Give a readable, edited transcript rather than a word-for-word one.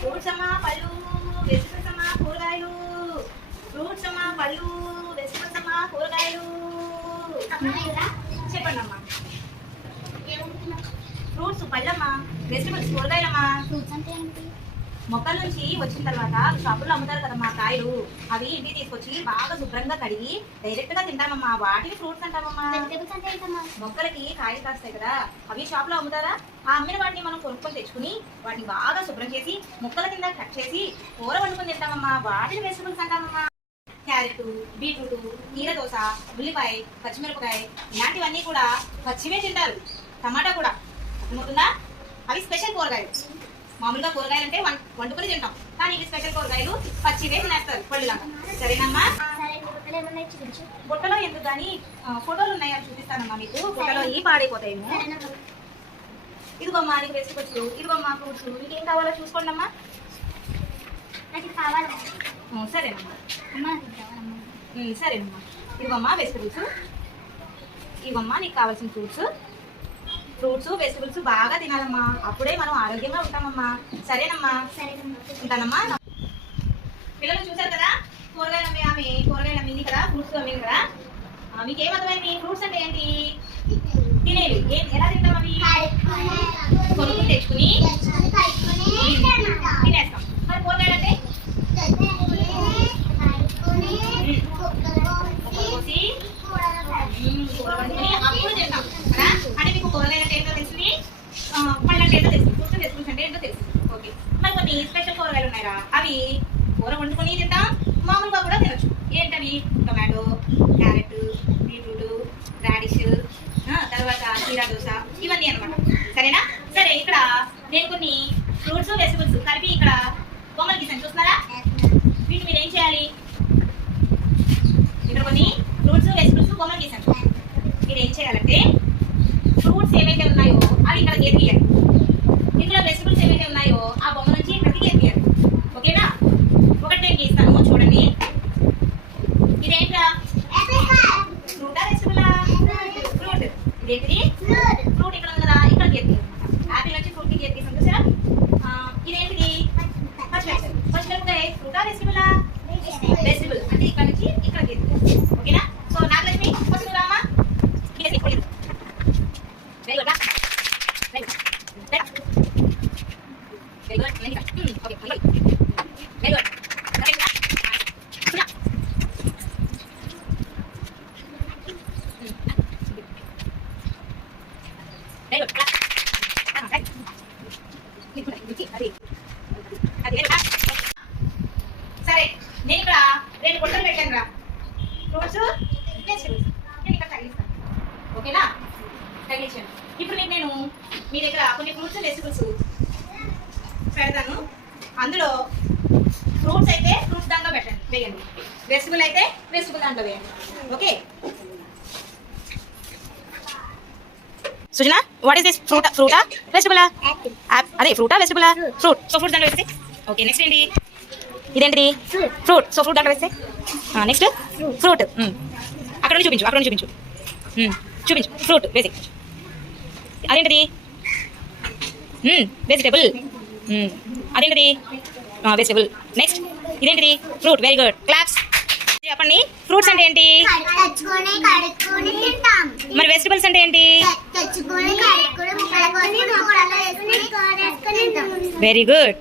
Fruits అమ్మా, పళ్ళు, vegetables అమ్మా, కూరగాయలు. ఫ్రూట్స్ అమ్మా, పళ్ళు, వెజిటబుల్స్ అమ్మా, కూరగాయలు. చెప్పండి అమ్మా. ఫ్రూట్స్, పళ్ళమ్మా, వెజిటబుల్స్, కూరగాయలమ్మా. ఫ్రూట్స్ అంటే ఏంటి? మొక్కల నుంచి వచ్చిన తర్వాత షాపుల్లో అమ్ముతారు కదమ్మా కాయలు. అవి ఇంటికి తీసుకొచ్చి బాగా శుభ్రంగా కడిగి డైరెక్ట్ గా తింటామమ్మా. వాటిని ఫ్రూట్స్ అంటామమ్మా. వెజిటబుల్స్ అంటే ఏంటమ్మా? మొక్కలకి కాయలు కాస్తాయి కదా, అవి షాప్ లో అమ్ముతారా? ఆ అమ్మిన వాటిని మనం కొనుక్కొని తెచ్చుకుని వాటిని బాగా శుభ్రం చేసి ముక్కల కింద కట్ చేసి కూర వండుకొని తింటామమ్మా. వాటిని వెజిటబుల్స్ అంటామమ్మా. క్యారెట్, బీట్రూట్, కీరదోస, ఉల్లిపాయ, పచ్చిమిరపకాయ ఇలాంటివన్నీ కూడా పచ్చివే తింటారు. టమాటా కూడా అర్థమవుతుందా? అవి స్పెషల్ కూరగాయలు. మామూలుగా కూరగాయలు అంటే వండుకొని తింటాం, కానీ ఇవి స్పెషల్ కూరగాయలు పచ్చివే తినేస్తారు పళ్ళులాగా. సరేనమ్మా? బుట్టలో ఎందుకు కానీ ఫోటోలు ఉన్నాయి, అని చూపిస్తానమ్మా మీకు. బుట్టలో ఈ పాడైపోతాయేమో. ఇదిగోమ్మా నీకు వెజిటబుల్స్, ఇదిగోమ్మా ఫ్రూట్స్. మీకు ఏం కావాలో చూసుకోండి అమ్మా. సరేనమ్మా. సరేనమ్మా. ఇదిగోమ్మా వెజిటబుల్స్, ఇదిగోమ్మా నీకు కావాల్సిన ఫ్రూట్స్. ఫ్రూట్స్, వెజిటబుల్స్ బాగా తినాలమ్మా, అప్పుడే మనం ఆరోగ్యంగా ఉంటామమ్మా. సరేనమ్మా? ఉంటానమ్మా. పిల్లలు చూసారు కదా, కూరగాయలు అమ్మే ఆమె కూరగాయలు అమ్మింది కదా, ఫ్రూట్స్ అమ్మింది కదా. మీకేం అర్థమైంది? ఫ్రూట్స్ అంటే ఏంటి? తినేవి. ఎలా తింటాం అవి? కొనుక్కుని తెచ్చుకుని తినేస్తాం. మరి కూరగాయలు అంటే కోసి కూర వండుకొని అప్పుడు తింటాం కదా. అంటే మీకు కూరగాయలు అంటే ఏంటో తెలిసింది, పళ్ళు అంటే ఏంటో తెలిసింది, ఫ్రూట్స్, వెజిటబుల్స్ అంటే ఏంటో తెలిసింది. ఓకే. మరి కొన్ని స్పెషల్ కూరగాయలు ఉన్నాయా, అవి కూర వండుకొని తింటాం, మామూలుగా కూడా తినొచ్చు. ఏంటవి? టొమాటో, క్యారెట్, బీట్రూట్, రాడిష్, తర్వాత కీరా దోస, ఇవన్నీ అనమాట. సరేనా? సరే, ఇక్కడ నేను కొన్ని ఫ్రూట్స్, వెజిటబుల్స్ కలిపి ఇక్కడ బొమ్మలు గీసాను, చూస్తున్నారా? వీటిని మీరు ఏం చేయాలి? ఇక్కడ కొన్ని ఫ్రూట్స్, వెజిటబుల్స్ బొమ్మలు గీసాను. మీరు ఏం చేయాలంటే ఫ్రూట్స్ ఏవైతే ఉన్నాయో అవి ఇక్కడ గీయాలి, ఇందులో వెజిటబుల్స్ ఏవైతే ఉన్నాయో ఆ బొమ్మ నుంచి ఇక్కడికి గీయాలి. ఓకేనా? ఒకటి నేను గీస్తాను, చూడండి. ఇదేంటా? ఫ్రూటా, వెజిటబులా? ఫ్రూట్. ఇదేంటిది? ఫ్రూట్. ఇక్కడ ఉంది కదా, ఇక్కడ గీయాలి. యాపిల్ నుంచి ఫ్రూట్ కి గీసాను, చూసారా? ఇదేంటిది? పచ్చిమిరపకాయ. పచ్చిమిరపకాయ ఫ్రూటా, వెజిటబులా? వెజిటబుల్. అంటే ఇక్కడ నుంచి ఇక్కడ గీయాలి. ఓకేనా? So Nagalakshmi first Rama. Very good. Very good. Okay. Very good. సరే, నేను ఇక్కడ 2 గుంటలు పెట్టాను రా. ఫ్రూట్స్, వెజిటబుల్స్ నేను ఇక్కడ తగిలిస్తాను. ఓకేనా? తగిలించాను. ఇప్పుడు నేను మీ దగ్గర కొన్ని ఫ్రూట్స్, వెజిటబుల్స్ పెడతాను. అందులో ఫ్రూట్స్ అయితే ఫ్రూట్స్ దాంట్లో పెట్టండి, వేయండి. వెజిటబుల్ అయితే వెజిటబుల్ దాంట్లో వేయండి. Okay. Sujana, what is this? ఫ్రూటా వెజిటబులా? అదే ఫ్రూటా వెజిటబులా? ఫ్రూట్. సో ఫ్రూట్ దాంట్లో వేస్తే. ఓకే. నెక్స్ట్ ఏంటి? ఇదేంటిది? ఫ్రూట్. సో ఫ్రూట్ దాంట్లో వేస్తే. Next fruit. అక్కడ నుంచి చూపించు, అక్కడ నుంచి చూపించు, చూపించు. ఫ్రూట్ వేసి. అదేంటిది? వెజిటబుల్. అదేంటిది? వెజిటబుల్. నెక్స్ట్ ఇదేంటిది? ఫ్రూట్. Very good. క్లాప్స్. చెప్పండి. ఫ్రూట్స్ అంటే ఏంటి? మరి వెజిటబుల్స్ అంటే ఏంటి? Very good.